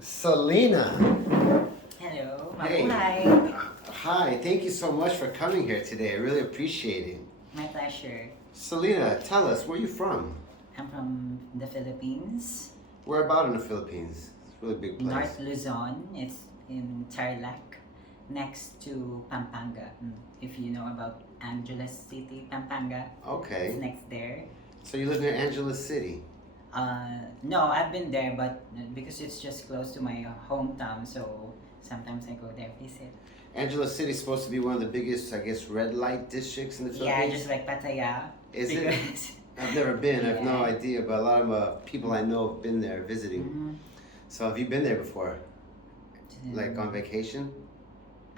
Salina. Hello, Hey. mabuhay. Hi, thank you so much for coming here today. I really appreciate it. My pleasure. Salina, tell us, where are you from? I'm from the Philippines, Where about in the Philippines? It's a really big place. North Luzon. It's in Tarlac, next to Pampanga. If you know about Angeles City, Pampanga, it's Okay. next there. So you live near Angeles City. No, I've been there, but because it's just close to my hometown, so sometimes I go there visit. Angeles City is supposed to be one of the biggest, I guess, red light districts in the Yeah, Philippines. just like Pattaya. Is it? because, I've never been. I have no Yeah. idea, but a lot of people I know have been there visiting. Mhm. So have you been there before? Like on vacation?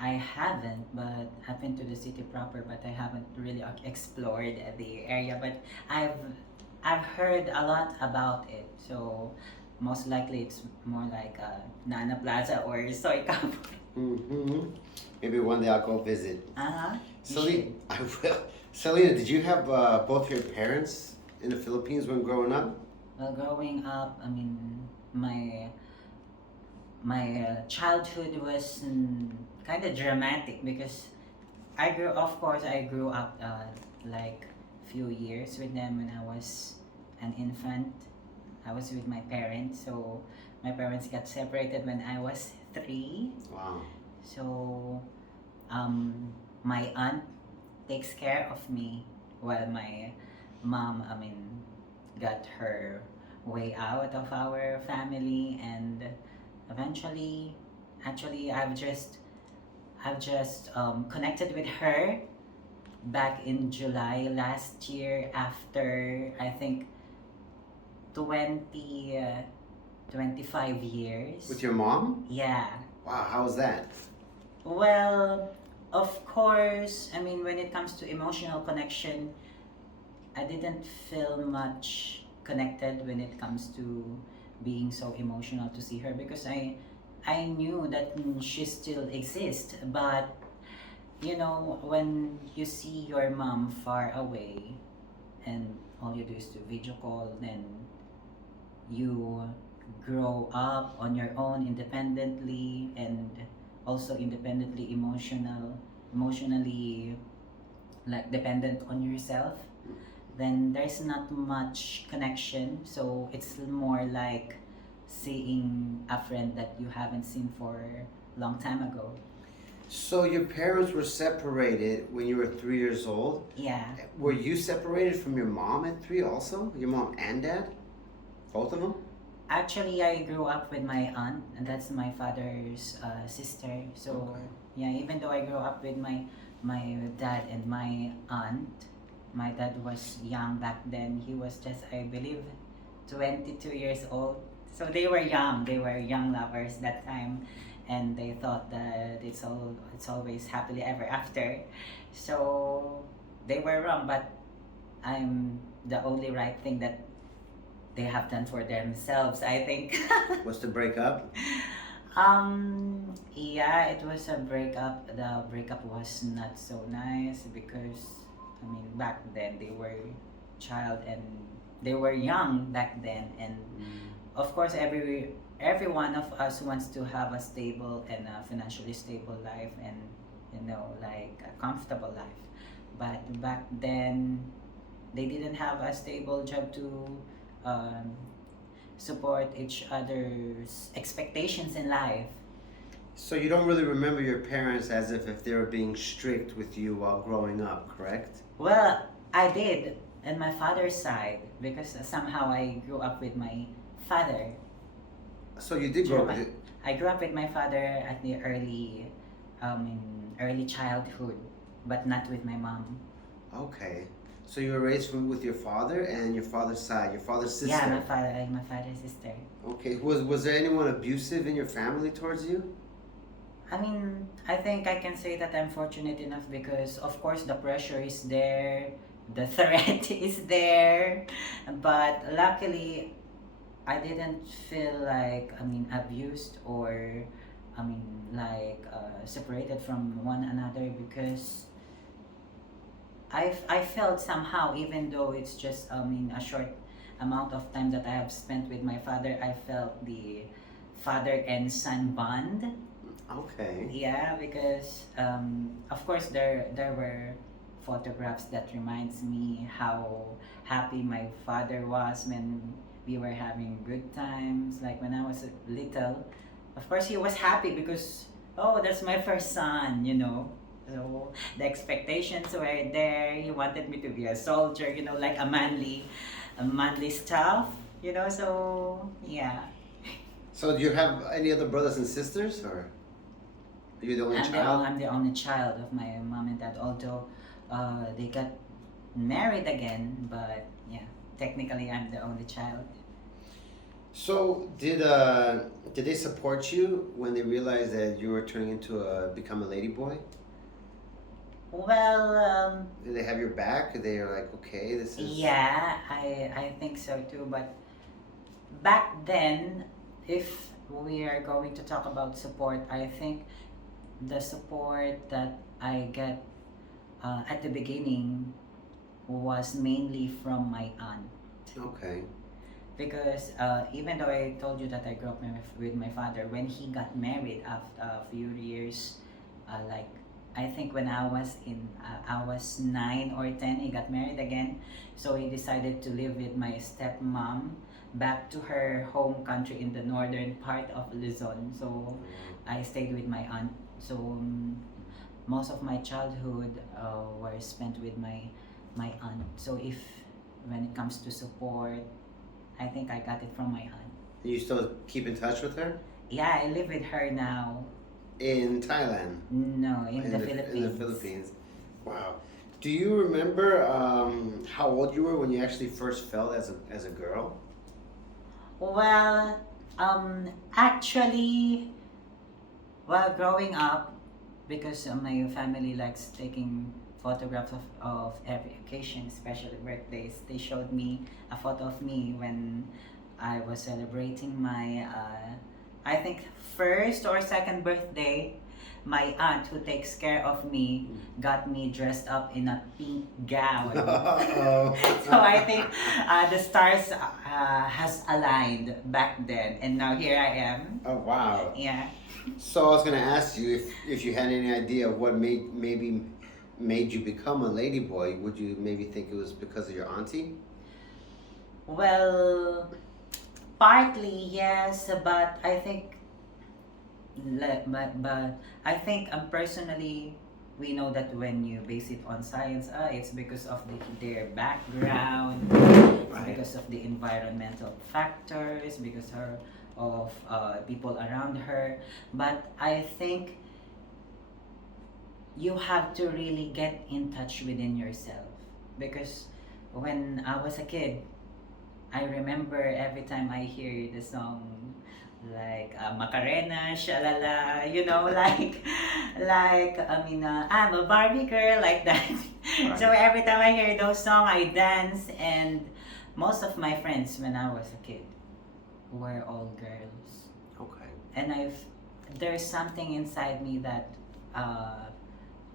I haven't, but I've been to the city proper, but I haven't really explored the area. But I've heard a lot about it, so most likely it's more like Nana Plaza or Soy Campo. Mm-hmm. Maybe one day I'll go visit. Uh-huh. Selena, I will. Selena, did you have both your parents in the Philippines when growing up? Well, growing up, I mean, my childhood was kind of dramatic because of course, I grew up like few years with them when I was an infant. I was with my parents, so my parents got separated when I was 3. Wow. So my aunt takes care of me while my mom, I mean, got her way out of our family, and eventually, actually, I've just connected with her back in July last year after I think 20 25 years. With your mom? Yeah. Wow, how was that? Well, of course, I mean, when it comes to emotional connection, I didn't feel much connected when it comes to being so emotional to see her because I knew that she still exists, but you know, when you see your mom far away and all you do is to video call, then you grow up on your own independently and also independently emotionally like dependent on yourself, then there's not much connection, so it's more like seeing a friend that you haven't seen for a long time ago. So your parents were separated when you were 3 years old. Yeah. Were you separated from your mom at 3 also? Your mom and dad? Both of them? Actually, I grew up with my aunt, and that's my father's sister. So, Okay. yeah, even though I grew up with my dad and my aunt, my dad was young back then. He was just, I believe, 22 years old. So they were young. They were young lovers that time, and they thought that it's always happily ever after. So they were wrong, but I'm the only right thing that they have done for themselves, I think. Was to break up? Yeah, it was a breakup. The breakup was not so nice because, I mean, back then they were child and they were young back then, and of course, every one of us wants to have a stable and a financially stable life, and like a comfortable life. But back then, they didn't have a stable job to um, support each other's expectations in life. So you don't really remember your parents as if they were being strict with you while growing up, correct? Well, I did on my father's side because somehow I grew up with my father. So you did grow up Sure, with I grew up with my father at the in early childhood, but not with my mom. Okay. So you were raised with your father and your father's side, your father's sister. Yeah, my father's sister. Okay. Was there anyone abusive in your family towards you? I mean, I think I can say that I'm fortunate enough because, of course, the pressure is there, the threat is there, but luckily, I didn't feel like, I mean, abused or, I mean, like separated from one another because I felt somehow, even though it's just, I mean, a short amount of time that I have spent with my father, I felt the father and son bond. Okay. Yeah, because of course there were photographs that reminds me how happy my father was when we were having good times. Like when I was little, of course he was happy because oh, that's my first son, you know. So the expectations were there. He wanted me to be a soldier, you know, like a manly stuff, you know. So yeah, So do you have any other brothers and sisters, or are you the only child? I'm the only child of my mom and dad. Although they got married again, but yeah, technically I'm the only child. So did they support you when they realized that you were turning into a become a ladyboy? Well, Did they have your back? They are like, okay, this is. yeah, I think so too. But back then, if we are going to talk about support, I think the support that I get at the beginning was mainly from my aunt. Okay. Because even though I told you that I grew up with my father, when he got married after a few years, like I think when I was 9 or 10, he got married again. So he decided to live with my stepmom back to her home country in the northern part of Luzon. So I stayed with my aunt. So most of my childhood were spent with my aunt. So if when it comes to support, I think I got it from my aunt. You still keep in touch with her? Yeah, I live with her now. In Thailand? No, in the Philippines. In the Philippines. Wow. Do you remember how old you were when you actually first felt as a girl? Well, actually, while growing up, because my family likes taking photographs of every occasion, especially birthdays, they showed me a photo of me when I was celebrating my, I think, first or second birthday. My aunt, who takes care of me, got me dressed up in a pink gown. Uh-oh. So I think the stars has aligned back then, and now here I am. Oh wow. Yeah. So I was gonna ask you if you had any idea of what maybe made you become a ladyboy. Would you maybe think it was because of your auntie? Well, partly yes, but I think, but I think personally, we know that when you base it on science, it's because of their background, it's Right. because of the environmental factors, because of people around her. But I think you have to really get in touch within yourself, because when I was a kid, I remember every time I hear the song like Macarena, Shalala, you know, I'm a Barbie girl, like that. Right. So every time I hear those songs, I dance, and most of my friends when I was a kid were all girls, Okay. and there's something inside me that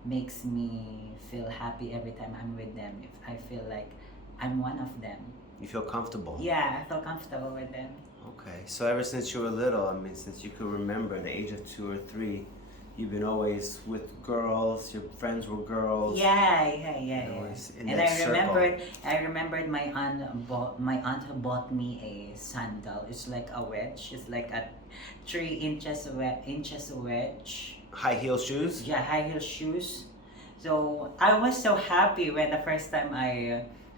makes me feel happy every time I'm with them. If I feel like I'm one of them. You feel comfortable? Yeah, I feel comfortable with them. Okay. So ever since you were little, I mean, since you could remember the age of 2 or 3, you've been always with girls. Your friends were girls. Yeah. Always in And that I remembered my aunt bought me a sandal. It's like a wedge. It's like a 3 inches wedge. High heel shoes. Yeah, high heel shoes. So I was so happy when the first time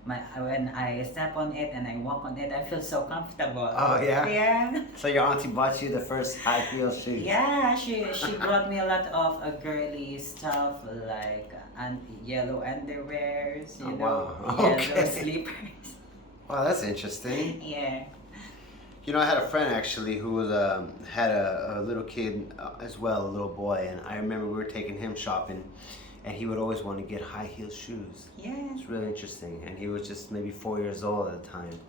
when I step on it and I walk on it, I feel so comfortable. Oh yeah. Yeah. So your auntie bought you the first high heel shoes. Yeah, she brought me a lot of girly stuff like yellow underwears, Oh, you know, wow. yellow Okay. slippers. Wow, that's interesting. Yeah. You know, I had a friend actually who was had a little kid as well, a little boy, and I remember we were taking him shopping, and he would always want to get high heel shoes. Yeah. It's really interesting, and he was just maybe 4 years old at the time,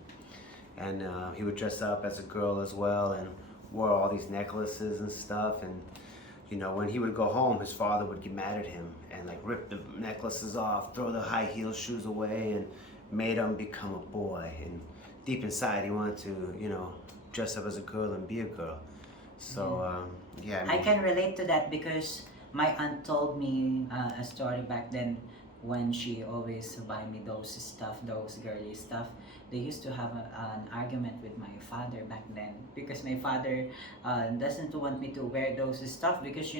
and he would dress up as a girl as well, and wore all these necklaces and stuff, and you know, when he would go home, his father would get mad at him and like rip the necklaces off, throw the high heel shoes away, and made him become a boy. And deep inside, he wanted to, you know, dress up as a girl and be a girl. So yeah, I can relate to that because my aunt told me a story back then when she always buy me those stuff, those girly stuff. They used to have an argument with my father back then because my father doesn't want me to wear those stuff because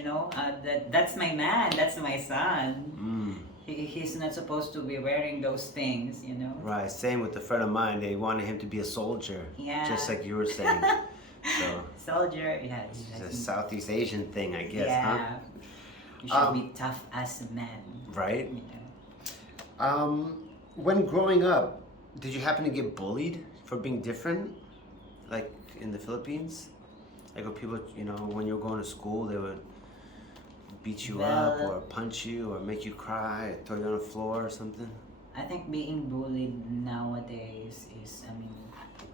that's my man, that's my son. He's not supposed to be wearing those things. Right. Same with a friend of mine. They wanted him to be a soldier, Yeah. just like you were saying. So Soldier, yeah. it's a Southeast Asian thing, I guess, yeah. huh? You should be tough as a man. Right. You know. When growing up, did you happen to get bullied for being different, like in the Philippines? Like when people, when you were going to school, they would beat you up or punch you or make you cry, or throw you on the floor or something? I think being bullied nowadays is,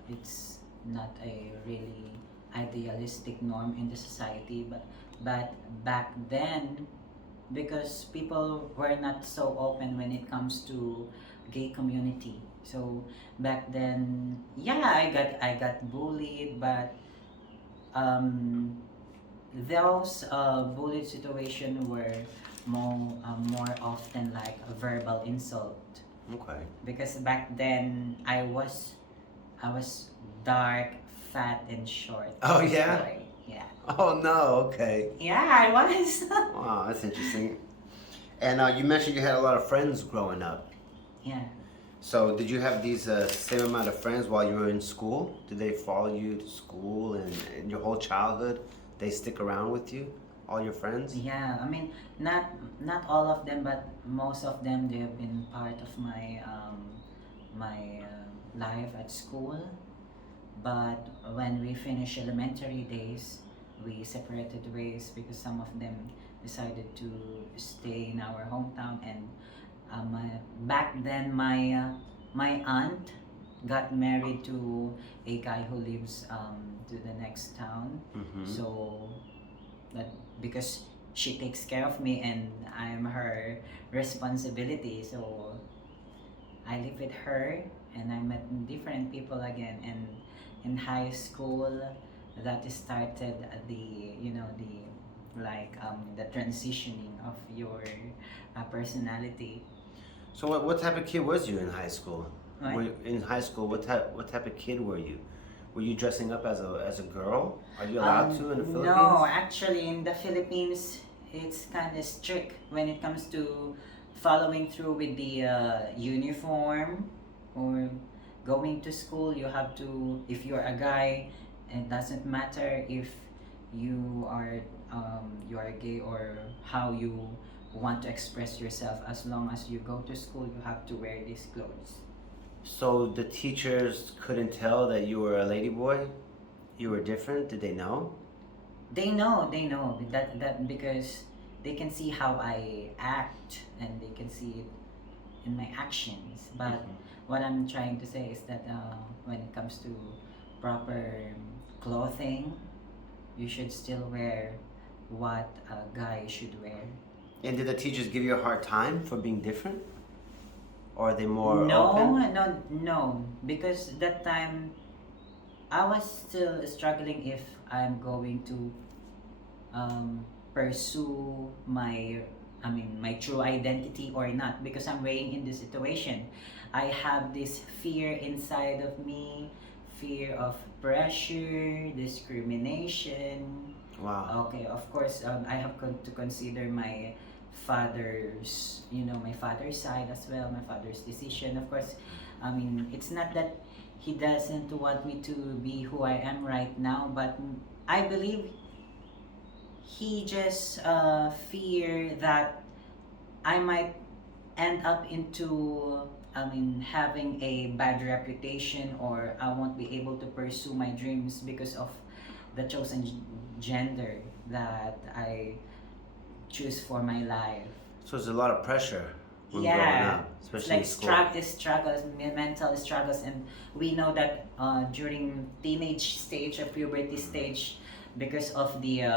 it's not a really idealistic norm in the society, but back then, because people were not so open when it comes to gay community. So back then, yeah, I got bullied, but those bullied situation were more often like a verbal insult. Okay. Because back then I was dark, fat, and short. Oh, yeah? Boy. Yeah. Oh no, okay. Yeah, I was. Wow, that's interesting. And you mentioned you had a lot of friends growing up. Yeah. So did you have these same amount of friends while you were in school? Did they follow you to school and your whole childhood? They stick around with you? All your friends? Yeah, not all of them, but most of them. They have been part of my life at school. But when we finished elementary days, we separated ways because some of them decided to stay in our hometown. And back then, my aunt got married to a guy who lives to the next town. Mm-hmm. So that because she takes care of me and I'm her responsibility, so I live with her and I met different people again. And in high school, that started the transitioning of your personality. So what type of kid was you in high school? What? In high school, what type of kid were you? Were you dressing up as a girl? Are you allowed to in the Philippines? No, actually, in the Philippines, it's kind of strict when it comes to following through with the uniform or going to school. You have to, if you're a guy, it doesn't matter if you are gay or how you want to express yourself. As long as you go to school, you have to wear these clothes. So the teachers couldn't tell that you were a ladyboy? You were different? Did they know? They know that because they can see how I act and they can see it in my actions. But what I'm trying to say is that when it comes to proper clothing, you should still wear what a guy should wear. And did the teachers give you a hard time for being different? Or are they more No, open? no, because that time I was still struggling if I'm going to pursue my true identity or not, because I'm weighing in the situation. I have this fear inside of me, fear of pressure, discrimination. Wow. Okay, of course, I have to consider my father's side as well, my father's decision. Of course, it's not that he doesn't want me to be who I am right now, but I believe he just fear that I might end up into having a bad reputation, or I won't be able to pursue my dreams because of the chosen gender that I choose for my life. So there's a lot of pressure when growing Yeah, up, it's especially like in school. struggles, mental struggles, and we know that during teenage stage or puberty stage, because of the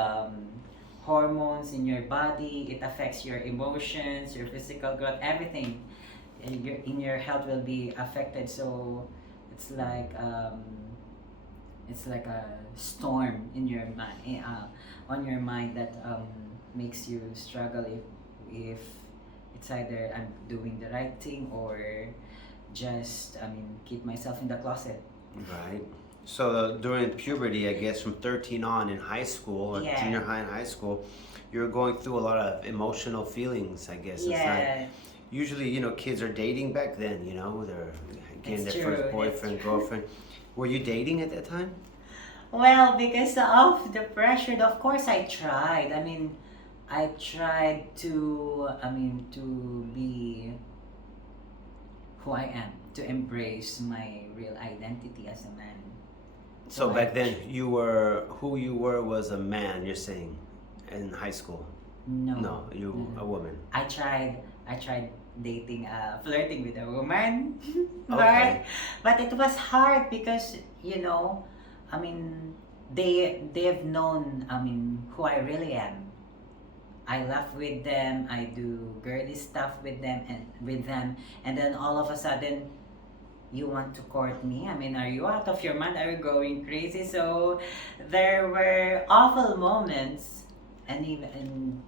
hormones in your body, it affects your emotions, your physical growth, everything, and your health will be affected. So it's like it's like a storm in your mind, on your mind that makes you struggle if it's either I'm doing the right thing or just keep myself in the closet. Right. So during puberty, I guess from 13 on in high school, or Yeah. junior high and high school, you're going through a lot of emotional feelings, I guess. It's Yeah, like usually, kids are dating back then, they're getting it's their true. first boyfriend, It's true. girlfriend. Were you dating at that time? Well, because of the pressure, of course I tried. I tried to be who I am, to embrace my real identity as a man. So I- back then, who you were was a man, you're saying, in high school. No. No, you no. a woman. I tried dating, flirting with a woman, Okay. but it was hard because I mean, they've known, who I really am. I laugh with them, I do girly stuff with them, and then all of a sudden, you want to court me? Are you out of your mind? Are you going crazy? So there were awful moments, and even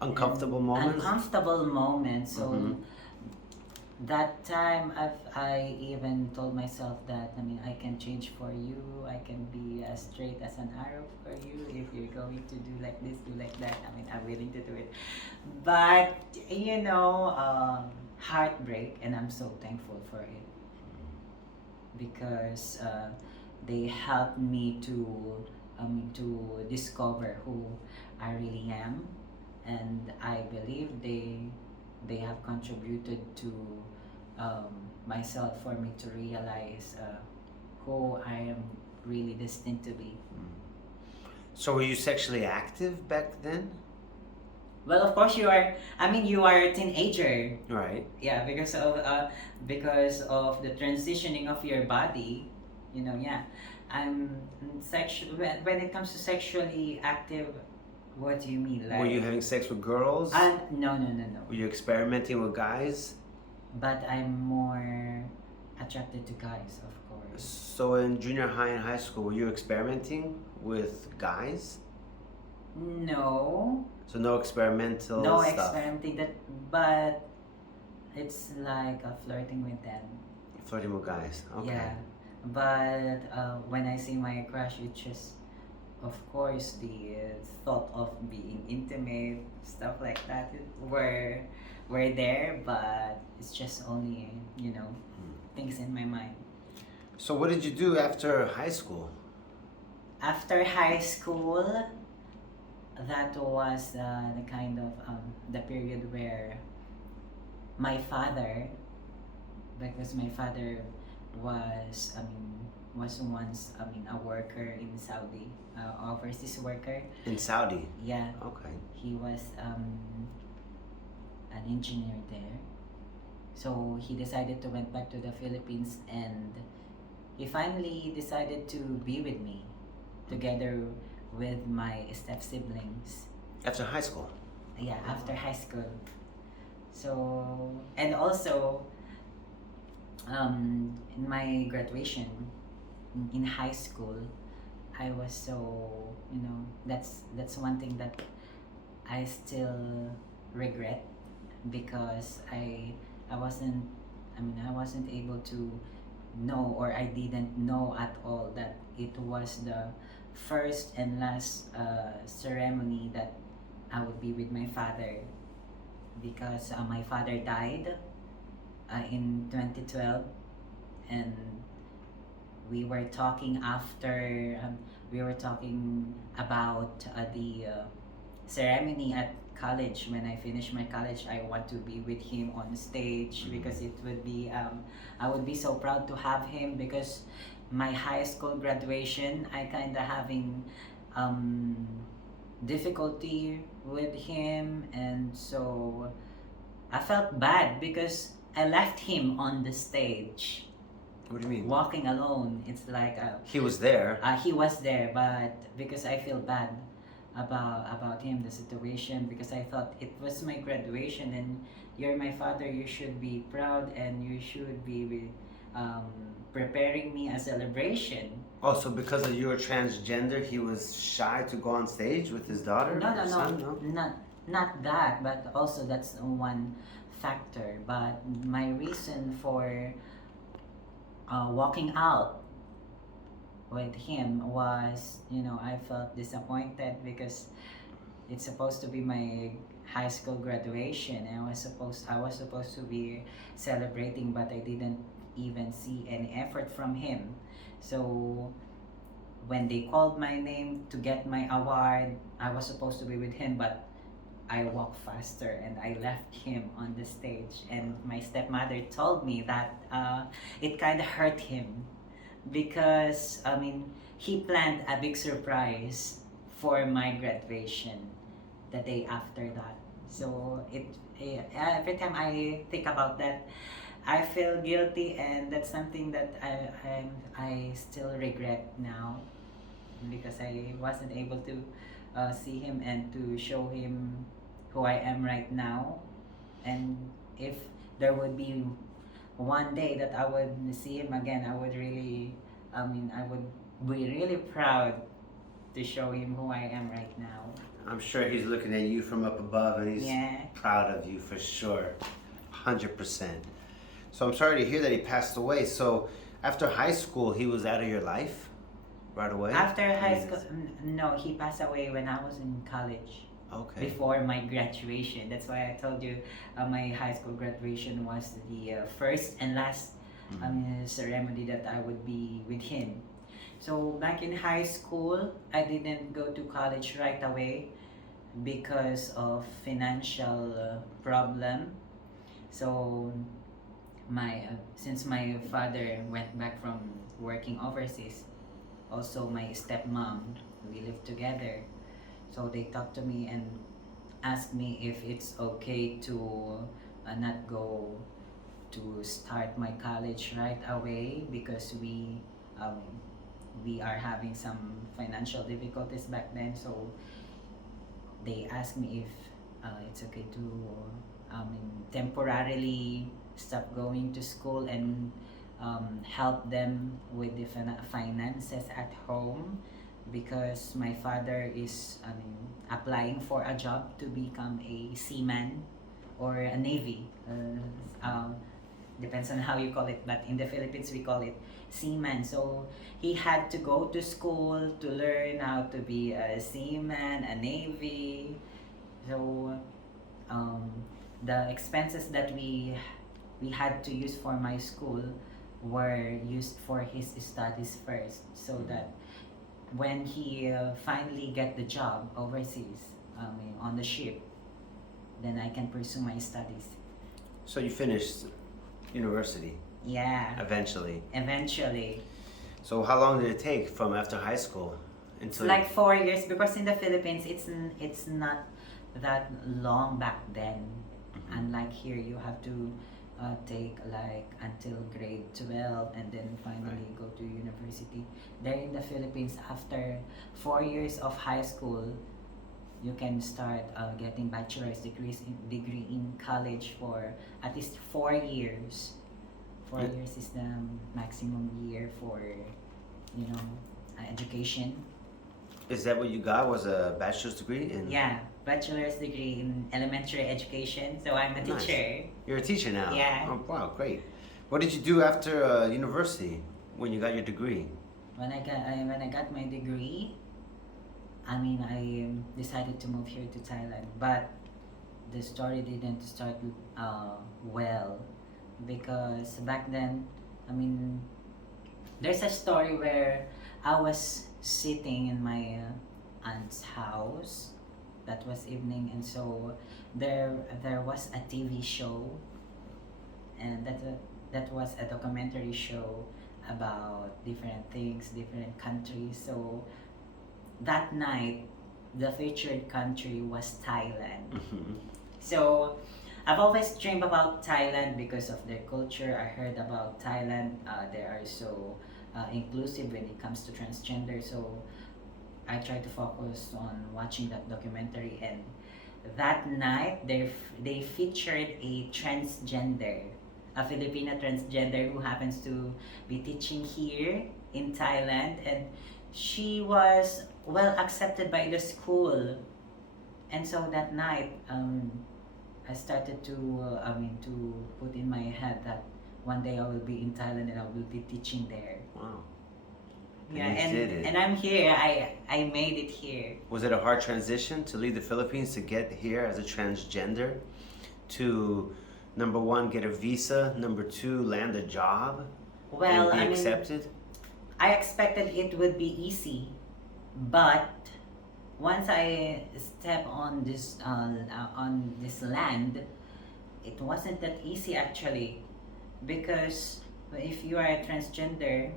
Uncomfortable moments. uncomfortable moments. So Mhm. that time I even told myself that I can change for you. I can be as straight as an arrow for you. If you're going to do like this, do like that. I'm willing to do it. But heartbreak, and I'm so thankful for it because they helped me to discover who I really am, and I believe they have contributed to myself, for me to realize who I am really destined to be. So were you sexually active back then? Well, of course you are. You are a teenager. Right. Yeah, because of the transitioning of your body, yeah. I'm sexual. When it comes to sexually active, what do you mean? Like, Were you having sex with girls? no. Were you experimenting with guys? But I'm more attracted to guys, of course. So in junior high and high school, were you experimenting with guys? No, So no experimental no stuff. experimenting that, but it's like flirting with them. Flirting with guys. Okay. Yeah, but when I see my crush, it just, of course, the thought of being intimate, stuff like that, were there, but it's just only things in my mind. So what did you do after high school? After high school, that was the kind of the period where my father, because my father was was once a worker in Saudi, overseas worker. In Saudi. Yeah, Okay. he was an engineer there. So he decided to went back to the Philippines, and he finally decided to be with me, together with my step siblings. After high school. Yeah, after high school. So, and also in my graduation in high school, I was so that's one thing that I still regret, because I wasn't I wasn't able to know, or I didn't know at all, that it was the first and last ceremony that I would be with my father, because my father died in 2012, and we were talking after we were talking about the ceremony at college. When I finish my college, I want to be with him on stage, because it would be I would be so proud to have him, because my high school graduation, I kind of having difficulty with him, and so I felt bad because I left him on the stage What do you mean? walking alone. It's like He was there. he was there, but because I feel bad about him, the situation, because I thought it was my graduation, and you're my father, you should be proud, and you should be preparing me a celebration. Oh, so because of you were transgender, he was shy to go on stage with his daughter No, or no, son? no, No. not that, but also that's one factor. But my reason for walking out with him was, I felt disappointed because it's supposed to be my high school graduation. And I was supposed to be celebrating, but I didn't even see any effort from him. So when they called my name to get my award, I was supposed to be with him, but I walked faster and I left him on the stage. And my stepmother told me that it kind of hurt him because, he planned a big surprise for my graduation the day after that. So every time I think about that, I feel guilty, and that's something that I still regret now because I wasn't able to see him and to show him who I am right now. And if there would be one day that I would see him again, I would be really proud to show him who I am right now. I'm sure he's looking at you from up above and he's Yeah. proud of you for sure. 100%. So I'm sorry to hear that he passed away. So after high school, he was out of your life right away? After high Yes. school, no, he passed away when I was in college. Okay. Before my graduation. That's why I told you my high school graduation was the first and last ceremony that I would be with him. So back in high school, I didn't go to college right away because of financial problem. So since my father went back from working overseas, also my stepmom, we lived together. So they talked to me and asked me if it's okay to not go to start my college right away because we are having some financial difficulties back then. So they asked me if it's okay to temporarily stop going to school and help them with the finances at home because my father is applying for a job to become a seaman or a navy. Depends on how you call it, but in the Philippines we call it seaman. So he had to go to school to learn how to be a seaman, a navy. So the expenses that we had to use for my school were used for his studies first, so that when he finally get the job overseas, on the ship, then I can pursue my studies. So you finished university Yeah, eventually. eventually. So how long did it take from after high school It's until like 4 years because in the Philippines it's not that long back then. Unlike here, you have to take like until grade 12 and then finally go to university. There in the Philippines, after 4 years of high school, you can start getting bachelor's degree in college for at least 4 years. 4 years is the maximum year for education. Is that what you got? Was a bachelor's degree in? Yeah, bachelor's degree in elementary education. So I'm a Nice. teacher. You're a teacher now. Yeah. Oh, wow, great. What did you do after university when you got your degree? When I got my degree, I decided to move here to Thailand, but the story didn't start well because back then, there's a story where I was sitting in my aunt's house. That was evening, and so there was a TV show, and that was a documentary show about different things, different countries. So that night, the featured country was Thailand. So I've always dreamed about Thailand because of their culture. I heard about Thailand. They are so inclusive when it comes to transgender. So I tried to focus on watching that documentary. And that night, they featured a transgender, a Filipina transgender who happens to be teaching here in Thailand, and she was well accepted by the school. And so that night, I started to, to put in my head that one day I will be in Thailand and I will be teaching there. Wow. Yeah, And you did it. and I'm here. I made it here. Was it a hard transition to leave the Philippines to get here as a transgender? To, number one, get a visa, number two, land a job, Well, and be accepted? I expected it would be easy, but once I step on this land, it wasn't that easy actually, because if you are a transgender,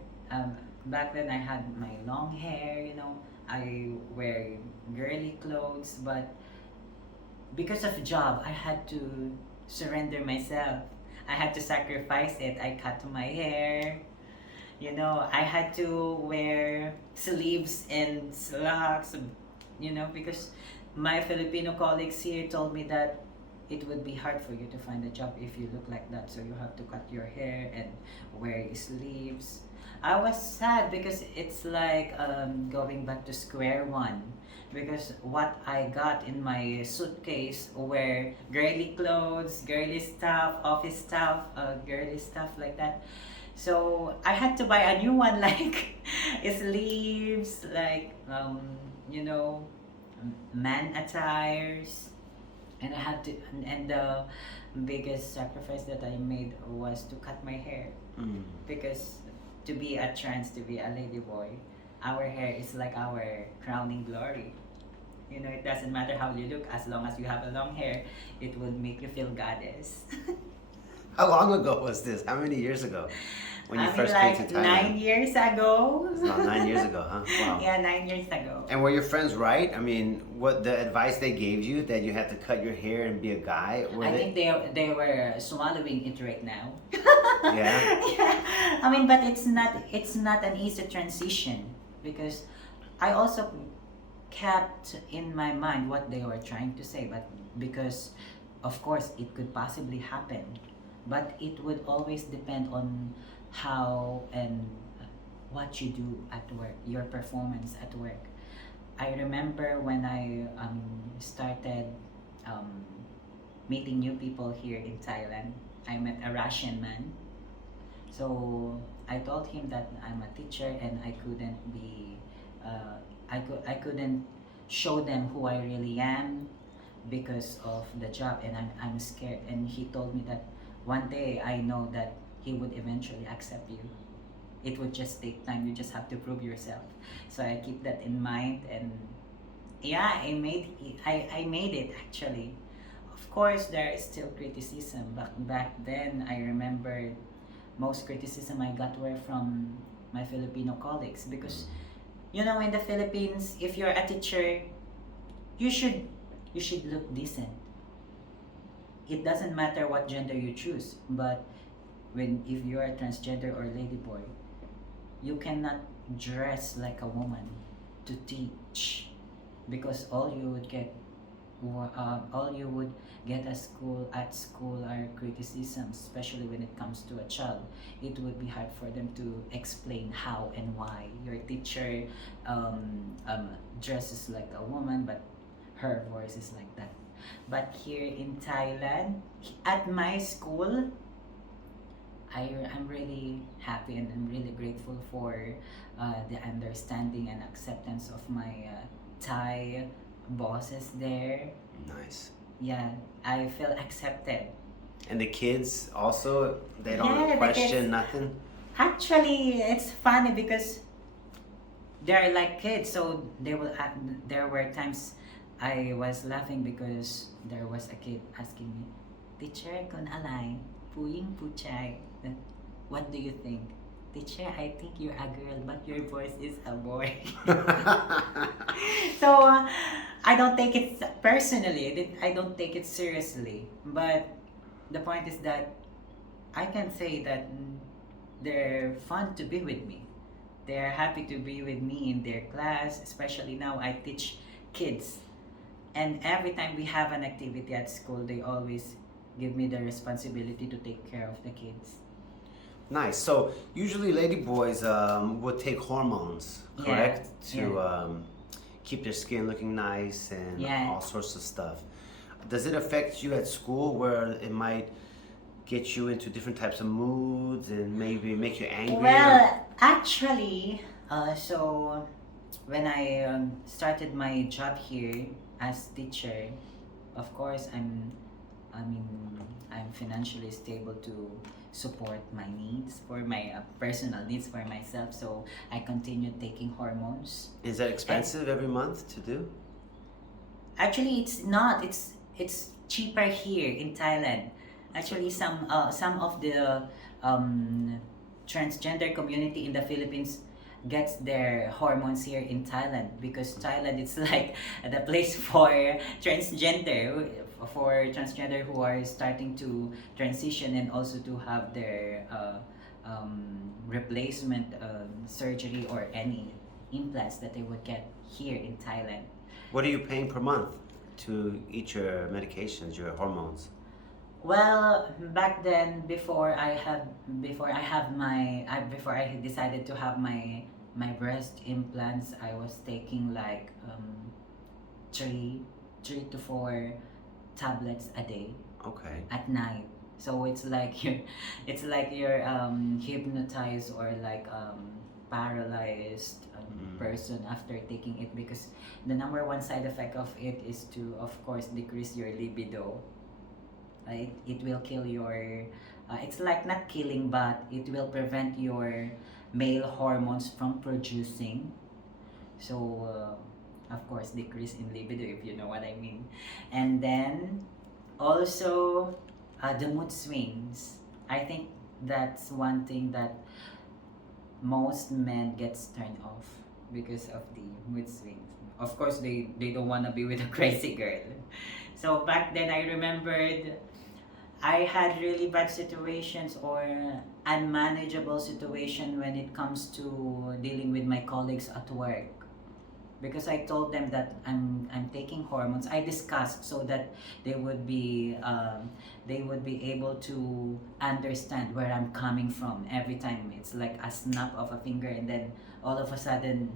back then I had my long hair, you know, I wear girly clothes, but because of job, I had to surrender myself. I had to sacrifice it. I cut my hair. You know, I had to wear sleeves and slacks, you know, because my Filipino colleagues here told me that it would be hard for you to find a job if you look like that. So you have to cut your hair and wear sleeves. I was sad because it's like going back to square one. Because what I got in my suitcase were girly clothes, girly stuff, office stuff, girly stuff like that. So I had to buy a new one, like sleeves, like you know, man attires, and I had to. And the biggest sacrifice that I made was to cut my hair, because to be a trans, to be a ladyboy, our hair is like our crowning glory. You know, it doesn't matter how you look, as long as you have a long hair, it would make you feel goddess. How long ago was this? How many years ago? When you first like came to Thailand? 9 years ago. It's about 9 years ago, huh? Wow. Yeah, 9 years ago. And were your friends right? I mean, what the advice they gave you, that you had to cut your hair and be a guy? I think they were swallowing it right now. Yeah? Yeah. I mean, but it's not an easy transition, because I also kept in my mind what they were trying to say, but because of course it could possibly happen, but it would always depend on how and what you do at work, your performance at work. I remember when I started meeting new people here in Thailand, I met a Russian man. So I told him that I'm a teacher and I couldn't be, I couldn't show them who I really am because of the job, and I'm scared. And he told me that one day I know that he would eventually accept you. It would just take time. You just have to prove yourself. So I keep that in mind, and yeah, I made it actually. Of course, there is still criticism. Back then, I remember most criticism I got were from my Filipino colleagues, because you know, in the Philippines, if you're a teacher, you should look decent. It doesn't matter what gender you choose, but if you are transgender or ladyboy, you cannot dress like a woman to teach, because all you would get at school are criticisms, especially when it comes to a child. It would be hard for them to explain how and why your teacher dresses like a woman, but her voice is like that. But here in Thailand, at my school, I'm really happy and I'm really grateful for the understanding and acceptance of my Thai bosses there. Nice. Yeah, I feel accepted. And the kids also, they don't Yeah, the question kids- nothing? Actually, it's funny because they're like kids, so there were times I was laughing because there was a kid asking me, "Teacher, kun alay, puying puchay, what do you think?" "Teacher, I think you're a girl, but your voice is a boy." So I don't take it personally. I don't take it seriously. But the point is that I can say that they're fun to be with me. They're happy to be with me in their class, especially now I teach kids. And every time we have an activity at school, they always give me the responsibility to take care of the kids. Nice. So usually ladyboys would take hormones, correct? To keep their skin looking nice and Yeah. all sorts of stuff. Does it affect you at school where it might get you into different types of moods and maybe make you angry? Well, actually, so when I started my job here as teacher, of course I mean, I'm financially stable to support my needs for my personal needs for myself. So I continued taking hormones. Is that expensive every month to do? Actually, it's not. It's cheaper here in Thailand. Actually, some of the transgender community in the Philippines gets their hormones here in Thailand because Thailand it's like the place for transgender who are starting to transition and also to have their replacement surgery or any implants that they would get here in Thailand. What are you paying per month to eat your medications, your hormones? Well, back then, before I decided to have my breast implants, I was taking like three to four tablets a day Okay. at night. So it's like you're hypnotized or like paralyzed person after taking it because the number one side effect of it is to of course decrease your libido. It will kill your it's like not killing but it will prevent your male hormones from producing. So of course decrease in libido if you know what I mean. And then also the mood swings. I think that's one thing that most men gets turned off because of the mood swings. Of course they don't want to be with a crazy girl. So back then I remembered I had really bad situations or unmanageable situation when it comes to dealing with my colleagues at work because I told them that I'm taking hormones. I discussed so that they would be able to understand where I'm coming from every time. It's like a snap of a finger, and then all of a sudden,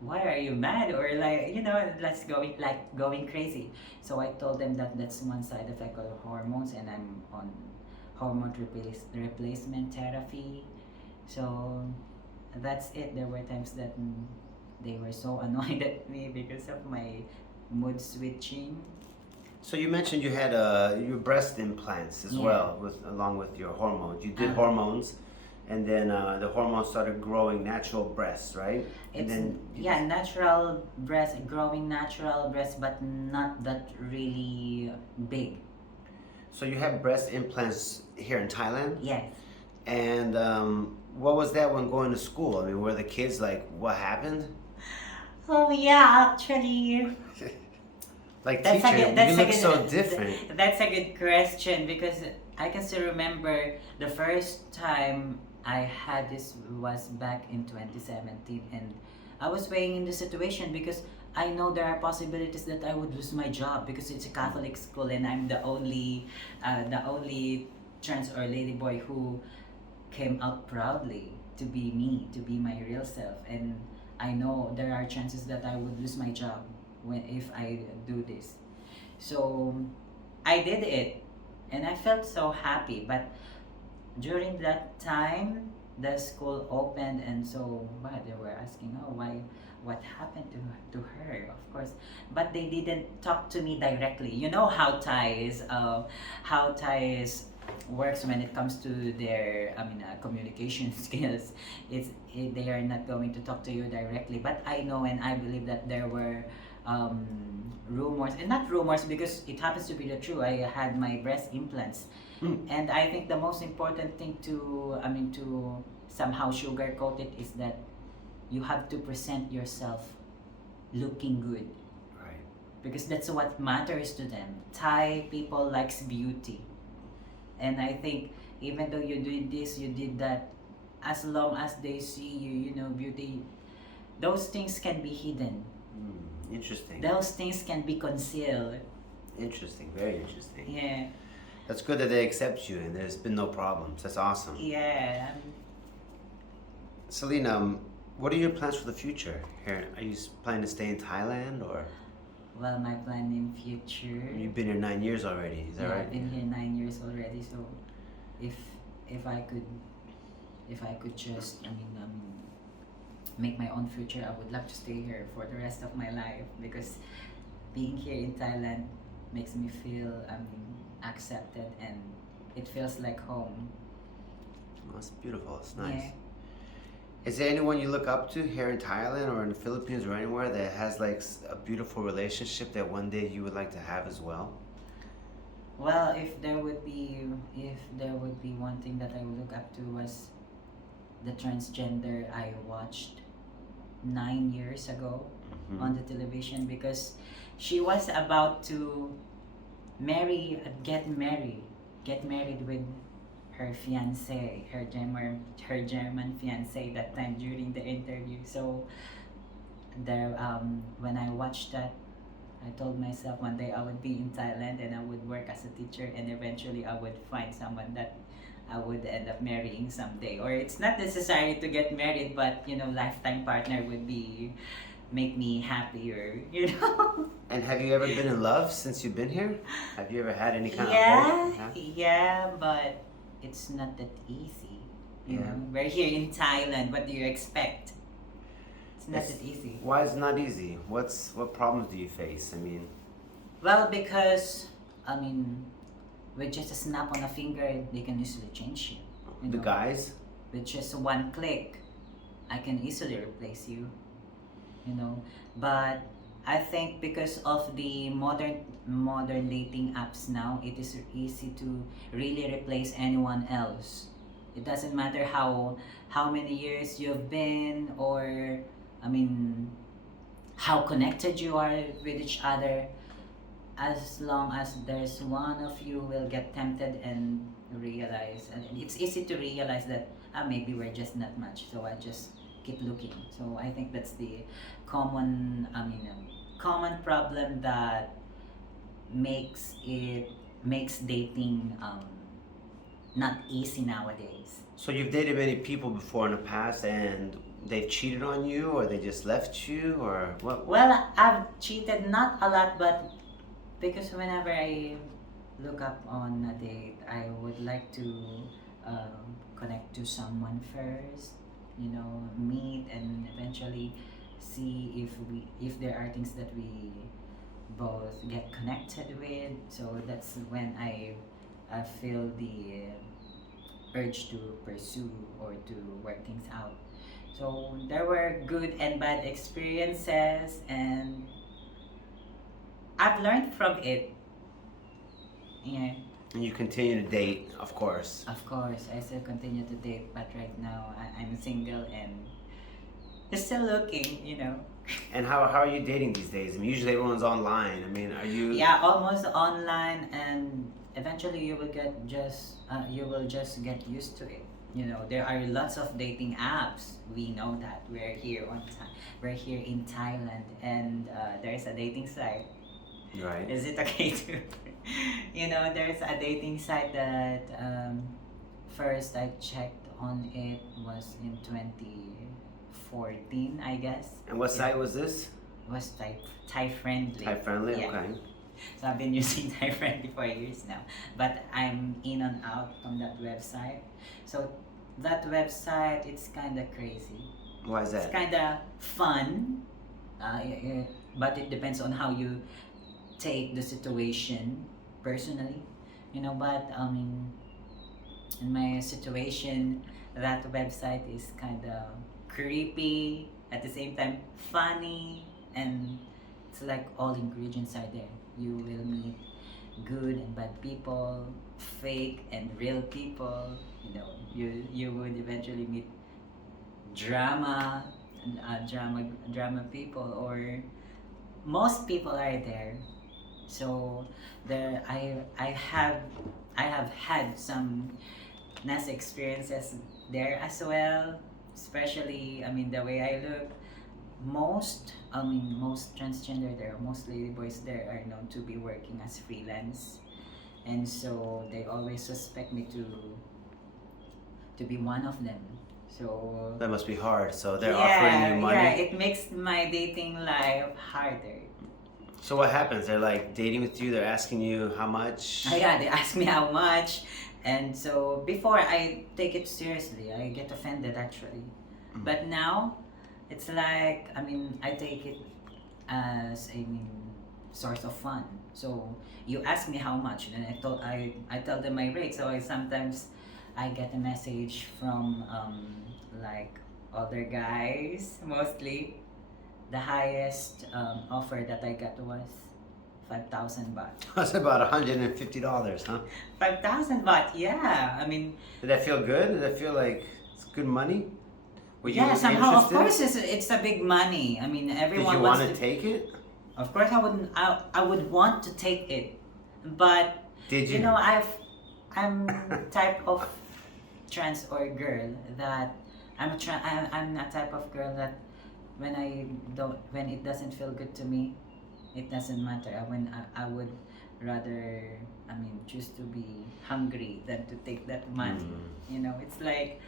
why are you mad or like let's going crazy. So I told them that that's one side effect of hormones, and I'm on hormone replacement therapy. So that's it. There were times that they were so annoyed at me because of my mood switching. So you mentioned you had your breast implants as Yeah. well, along with your hormones. You did Uh-huh. hormones, and then the hormones started growing natural breasts, right? And It's then natural breast, growing natural breast, but not that really big. So you have breast implants here in Thailand, Yes. and what was that when going to school? I mean, were the kids like, "What happened?" Oh yeah, actually, Like, that's a teacher, good. That's you a look good. so different. That's a good question because I can still remember the first time I had this was back in 2017, and I was weighing in the situation because I know there are possibilities that I would lose my job because it's a Catholic school and I'm the only trans or ladyboy who came out proudly to be me, to be my real self, and I know there are chances that I would lose my job if I do this. So I did it, and I felt so happy. But during that time, the school opened, and so they were asking, "Oh, why? What happened to her?" Of course, but they didn't talk to me directly. You know how Thais works when it comes to their communication skills. They are not going to talk to you directly. But I know and I believe that there were rumors, and not rumors because it happens to be the true. I had my breast implants, and I think the most important thing to somehow sugarcoat it is that you have to present yourself looking good Right. because that's what matters to them. Thai people likes beauty, and I think even though you did this, you did that, as long as they see you, beauty, those things can be hidden. Interesting. Those things can be concealed. Interesting. Very interesting. Yeah. That's good that they accept you and there's been no problems. That's awesome. Yeah. Salina, what are your plans for the future? Here, are you planning to stay in Thailand or Well, my plan in future. you've been here 9 years already? Is that Yeah, right? I've been here 9 years already. So, if if I could, if I could just, make my own future, I would love to stay here for the rest of my life because being here in Thailand makes me feel, accepted and it feels like home. Oh, it's beautiful. It's nice. Yeah. Is there anyone you look up to here in Thailand or in the Philippines or anywhere that has like a beautiful relationship that one day you would like to have as well? Well, if there would be one thing that I would look up to was the transgender I watched 9 years ago Mhm. on the television because she was about to get married with her fiance, her German fiance that time during the interview. So there, when I watched that, I told myself one day I would be in Thailand and I would work as a teacher and eventually I would find someone that I would end up marrying someday. Or it's not necessary to get married, but lifetime partner would be make me happier. And have you ever been in love since you've been here? Have you ever had any kind of Yeah, hope? yeah, but it's not that easy. Yeah. We're here in Thailand. What do you expect? It's not that easy. Why is it not easy? What problems do you face? I mean, Well, because with just a snap on a finger, they can easily change you. the guys. With just one click, I can easily replace you. But I think because of the modern dating apps now, it is easy to really replace anyone else. It doesn't matter how many years you've been or how connected you are with each other. As long as there's one of you will get tempted and realize, and it's easy to realize that maybe we're just not much, so I just keep looking. So I think that's the common common problem that makes dating not easy nowadays. So you've dated many people before in the past, and they've cheated on you, or they just left you, or what? Well, I've cheated not a lot, but because whenever I look up on a date, I would like to connect to someone first, meet and eventually see if there are things that we both get connected with. So that's when I feel the urge to pursue or to work things out. So there were good and bad experiences, and I've learned from it. Yeah, And you continue to date, of course. of course, I still continue to date, but right now I'm single and still looking. And how are you dating these days? I mean, usually everyone's online. I mean, are you? Yeah, almost online, and eventually you will just get used to it. There are lots of dating apps. We know that we're here in Thailand, and there's a dating site. Right. Is it okay to? There's a dating site that first I checked on it was in 2014, I guess. And what site was this? Was Thai friendly. Thai friendly. Yeah. Okay. So I've been using Thai friendly for years now, but I'm in and out from that website. So that website, it's kind of crazy. Why is It's that? kind of fun, but it depends on how you take the situation personally. But in my situation, that website is kind of creepy at the same time funny, and it's like all ingredients are there. You will meet good and bad people, fake and real people. You would eventually meet drama drama people, or most people are there. So there I have had some nice experiences there as well, especially the way I look. Most transgender there, most ladyboys there are known to be working as freelance, and so they always suspect me to be one of them. So That must be hard. So they're yeah, offering you money. yeah, it makes my dating life harder. So what happens? They're like dating with you. They're asking you how much. Yeah, they ask me how much, and so before I take it seriously, I get offended actually. But now, it's like I take it as source of fun. So you ask me how much, and I tell them my rate. So sometimes I get a message from like other guys mostly. The highest offer that I got was 5,000 baht. That's about $150, huh? 5,000 baht, yeah. Did that feel good? Did that feel like it's good money? Were you Yeah, somehow, of interested? course, it's a big money. Did Everyone you wants want to take it? Of course, I would want to take it, but Did you? you know, I'm type of trans or girl that I'm that type of girl that when it doesn't feel good to me, it doesn't matter. I would rather choose to be hungry than to take that money. It's like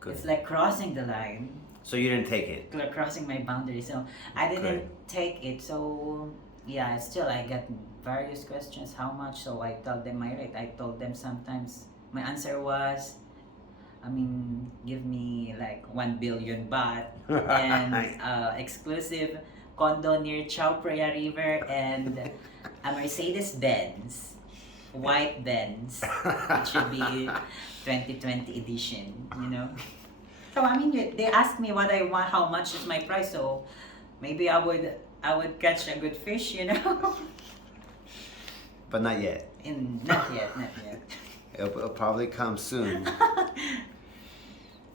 Good. it's like crossing the line, So you didn't take it? crossing my boundary. So I didn't Good. take it. So yeah, still I get various questions. How much? So I tell them my rate. I told them sometimes my answer was, give me like 1 billion baht and exclusive condo near Chao Phraya River and a Mercedes Benz, white Benz. It should be 2020 edition. So they asked me what I want, how much is my price. So maybe I would catch a good fish. But not yet. Not yet, not yet. It'll probably come soon.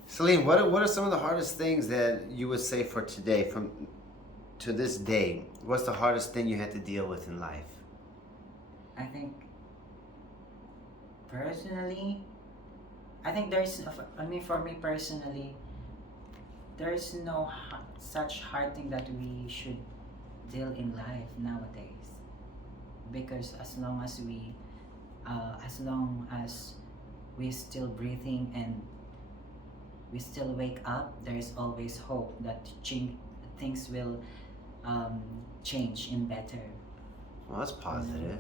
Celine, what are some of the hardest things that you would say for today, to this day? What's the hardest thing you had to deal with in life? I think personally, there's, for me personally, there's no such hard thing that we should deal in life nowadays. Because as long as we're still breathing and we still wake up, there is always hope that things will change in better. Well, that's positive.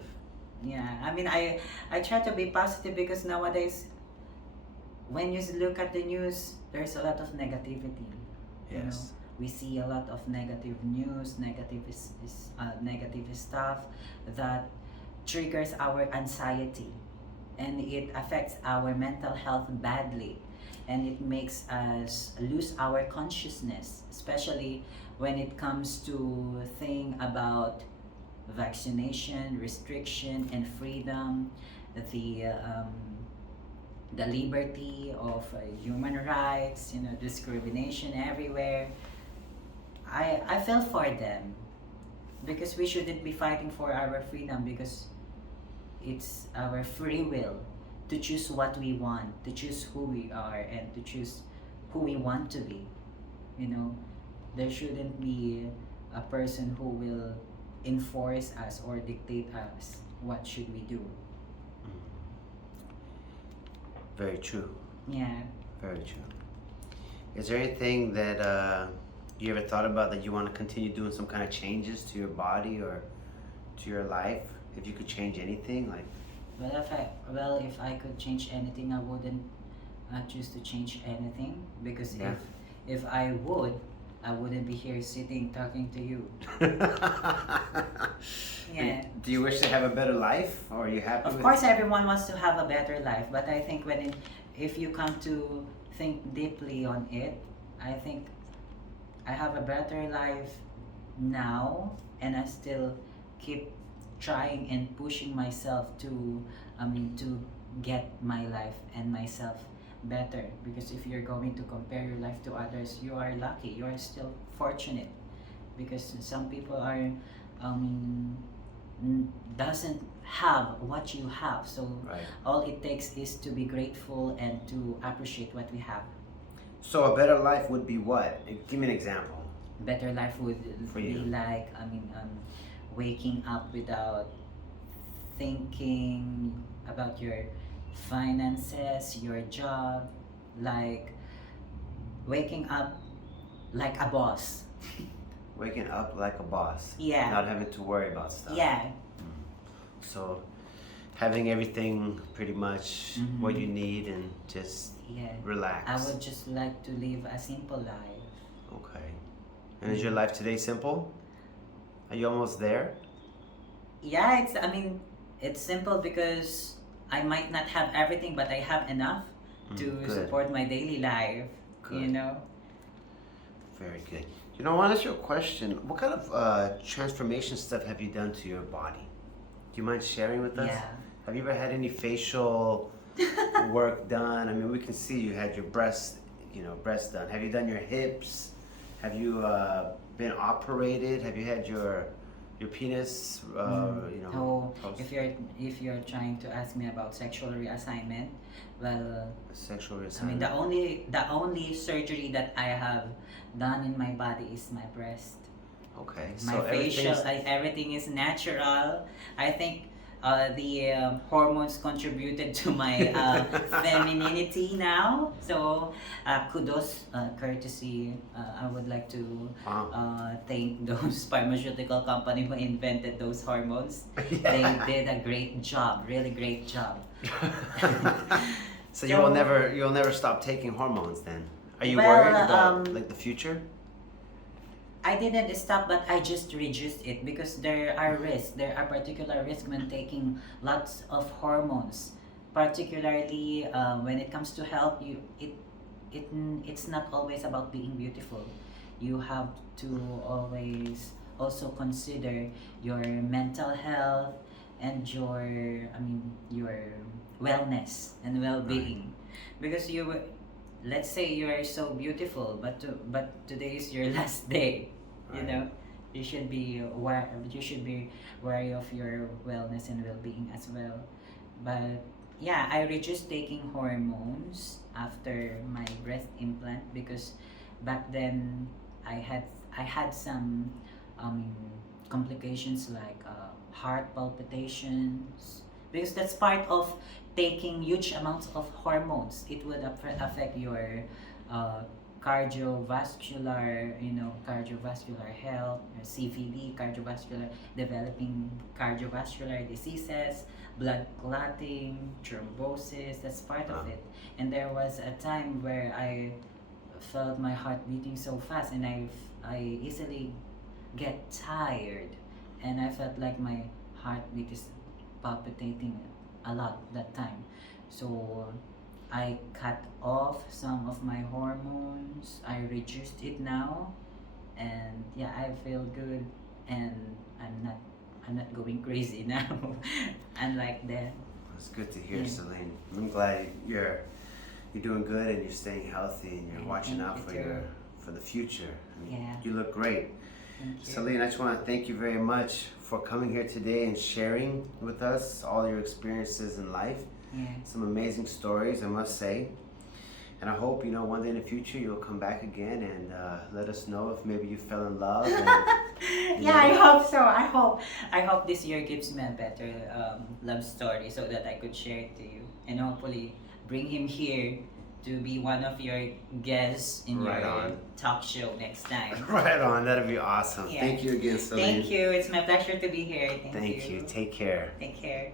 Yeah, I try to be positive because nowadays, when you look at the news, there's a lot of negativity. Yes. We see a lot of negative news, negative stuff that triggers our anxiety, and it affects our mental health badly, and it makes us lose our consciousness, especially when it comes to thing about vaccination, restriction, and freedom, the liberty of human rights, discrimination everywhere. I feel for them because we shouldn't be fighting for our freedom, because it's our free will to choose what we want, to choose who we are, and to choose who we want to be. There shouldn't be a person who will enforce us or dictate us what should we do. Very true. Yeah. Very true. Is there anything that you ever thought about that you want to continue doing some kind of changes to your body or to your life? If you could change anything, like If I could change anything, I wouldn't choose to change anything, because Yeah. if I would, I wouldn't be here sitting talking to you. Yeah. Do you wish to have a better life, or are you happy Of with course, everyone wants to have a better life, but I think if you come to think deeply on it, I think I have a better life now, and I still keep trying and pushing myself to get my life and myself better. Because if you're going to compare your life to others, you are lucky, you are still fortunate, because some people are doesn't have what you have. So Right. all it takes is to be grateful and to appreciate what we have. So a better life would be what? Give me an example. Better life would For be you. like waking up without thinking about your finances, your job, like waking up like a boss. Waking up like a boss. Yeah. Not having to worry about stuff. Yeah. So having everything pretty much what you need and just Yeah. relax. I would just like to live a simple life. Okay. And is your life today simple? Are you almost there? Yeah, it's simple because I might not have everything, but I have enough to Good. support my daily life. Good. You know? Very good. You know, I want to ask you a question. What kind of transformation stuff have you done to your body? Do you mind sharing with us? Yeah. Have you ever had any facial work done? I mean, we can see you had your breast done. Have you done your hips? Have you been operated? Have you had your penis? Oh, if you're trying to ask me about sexual reassignment, well, Sexual I mean reassignment. the only surgery that I have done in my body is my breast. Okay, My so facial, everything's everything is natural. I think the hormones contributed to my femininity now. So kudos, courtesy. I would like to thank those pharmaceutical company who invented those hormones. They did a great job, really great job. So you'll never stop taking hormones then? Are you Well, worried about like the future? I didn't stop, but I just reduced it because there are risks. There are particular risks when taking lots of hormones, particularly when it comes to health. It's not always about being beautiful. You have to always also consider your mental health and your wellness and well-being, because let's say you are so beautiful, but today is your last day. You Right. know, you should be wary of your wellness and well-being as well. But yeah, I reduced taking hormones after my breast implant because back then I had some complications like heart palpitations, because that's part of taking huge amounts of hormones. It would affect your uh, cardiovascular health, your CVD, developing cardiovascular diseases, blood clotting, thrombosis. That's part of it. And there was a time where I felt my heart beating so fast, and I easily get tired, and I felt like my heartbeat is palpitating a lot that time. So I cut off some of my hormones. I reduced it now, and yeah, I feel good, and I'm not going crazy now. Unlike then. It's good to hear, Yeah. Celine. I'm glad you're doing good and you're staying healthy and you're Yeah, watching thank out you too. for the future. I mean, Yeah. you look great. Thank you. Celine, I just want to thank you very much for coming here today and sharing with us all your experiences in life. Yeah. Some amazing stories, I must say. And I hope, one day in the future you'll come back again and let us know if maybe you fell in love. And, Yeah, I hope so. I hope this year gives me a better love story so that I could share it to you, and hopefully bring him here to be one of your guests in Right your on. talk show next time. Right on, that'd be awesome. Yeah. Thank you again, Celine. Thank you. It's my pleasure to be here. Thank you. Take care. Take care.